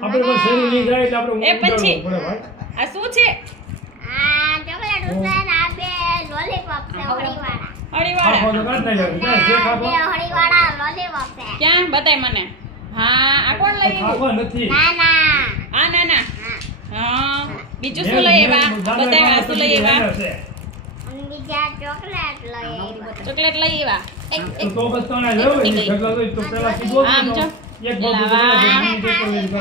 આપણે તો શેરી લઈ જાય એટલે આપણે એ પછી પડે ભાઈ. આ શું છે? આ ચોકલેટ ઉસન આ બે લોલીપોપ છે હળીવાળા. હળીવાળા. ખાખો તો કાઢ નાખ્યો. ક્યાં છે ખાખો? બે હળીવાળા લોલીપોપ છે. ક્યાં બતાય મને. હા આ કોણ લઈ ખાખો આવ્યું? નથી. નાના. આ નાના. હા. હા બીજું શું લઈ આવ્યા? બતાય આ શું લઈ આવ્યા? છે. અને બીજા ચોકલેટ લઈ આવ્યા. ચોકલેટ લઈ આવ્યા. તો બસ તને લેવું ને ઢગલા તો પેલા કીધું આમ હતું જો. તો એક બાજુ તો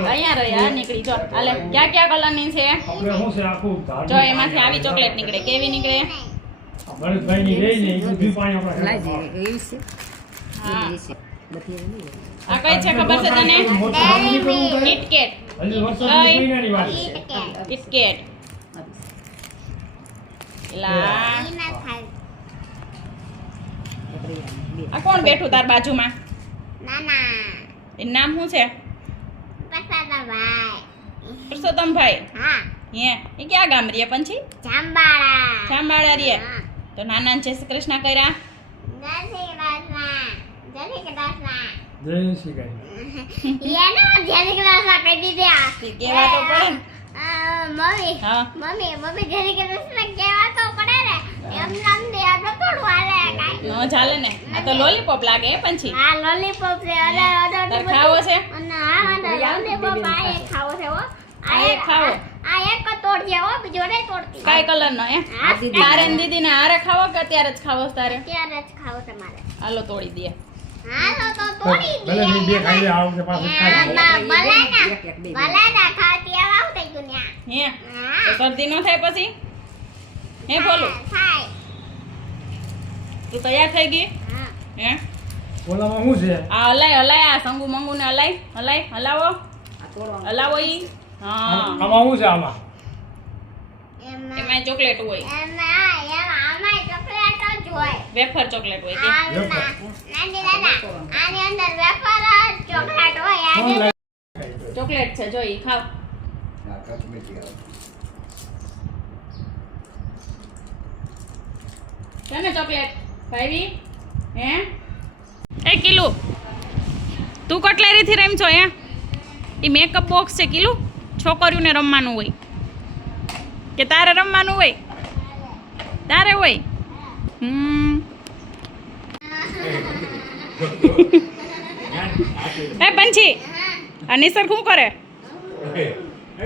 અહીંયા રહ્યા નીકળી જો. હાલે ક્યાં ક્યાં કલરની છે? આપણે શું છે આખું ધાર જો એમાંથી આવી ચોકલેટ નીકળે. કેવી નીકળે? ભરતભાઈ ની રહી ને એ બધું પાણી આપણે હા આ કઈ છે ખબર છે તને? કિટકેટ. હજી વર્ષોની મહિનાની વાત છે. કિટકેટ. કિટકેટ. લા ઈ ના ખાય. આ કોણ બેઠું તાર બાજુમાં? નાના. એનું નામ શું છે? પસાદાભાઈ. પુરુષોત્તમભાઈ. હા. હે એ ક્યાં ગામ રે પંછી? જાંબાળા. જાંબાળા રે. હા. તો નાના જય શ્રી કૃષ્ણ કર્યા. જય શ્રી કૃષ્ણ. જય શ્રી કૃષ્ણ. જય શ્રી કૃષ્ણ. એને જય શ્રી કૃષ્ણ કહી દીધા. તે કહેવા તો પડે ને. મમ્મી હા મમ્મી જય શ્રી કૃષ્ણ કહેવા તો પડે ને. એમ નામ દે આપણે થોડું હાલે કાંઈ. ન ચાલે ને. આ તો લોલીપોપ લાગે હે પંછી. આ લોલીપોપ છે અને તાર ખાવો છે? અને આ લોલીપોપ આ એક ખાવો છે હો. આ એક ખાવો. આ એક જ તોડજે હો બીજો નહીં તોડતી. કાય કલર નો હે? આ તારે ને દીદી ને હારે ખાવો કે અત્યારે જ ખાવો છે તારે? ત્યારે જ ખાવો છે મારે. હાલો તોડી દે. હાલો તો તોડી દે. ભલે બે ખાઈ લે આ વખતે પાછું ખાઈ લે. ભલાના ખાતી આવ આવ થઈ ગયું ન્યા. હે હા. તો શરદી ન થાય પછી? હે બોલું થાય. તું તૈયાર થઈ ગઈ? હા. હે ઓલામાં શું છે? આ હલાય હલાય આ સંગુ મંગુ ને હલાય હલાય હલાવો હલાવો ઈ. હા આમાં શું છે આમાં? એમાં એમાં ચોકલેટ હોય. આમાંય ચોકલેટ જ હોય. વેફર ચોકલેટ હોય તે. નાની દાદા આની અંદર વેફર ચોકલેટ હોય. કોણ આજે લાગે? ચોકલેટ છે જો ઈ ખાવ. કેને ચોકલેટ ભાઈ? હે એ કિલુ તું કટલેરી થી રમ છો હે? ઈ મેકઅપ બોક્સ છે કિલુ. છોકરીઓને રમવાનું હોય કે તારે રમવાનું હોય? તારે હોય. હે પંછી આ નિસર્ગ શું કરે?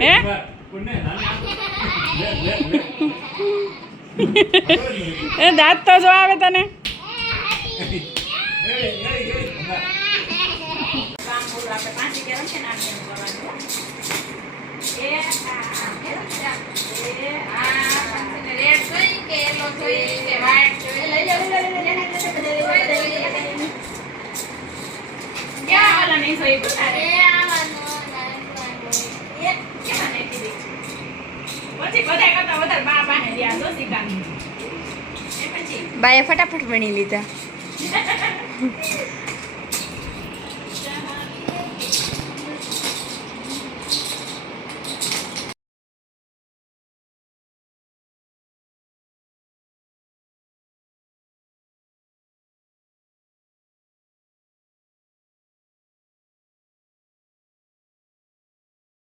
હે એ દાંત તો જો આવે તને. બાએ ફટાફટ વણી લીધા.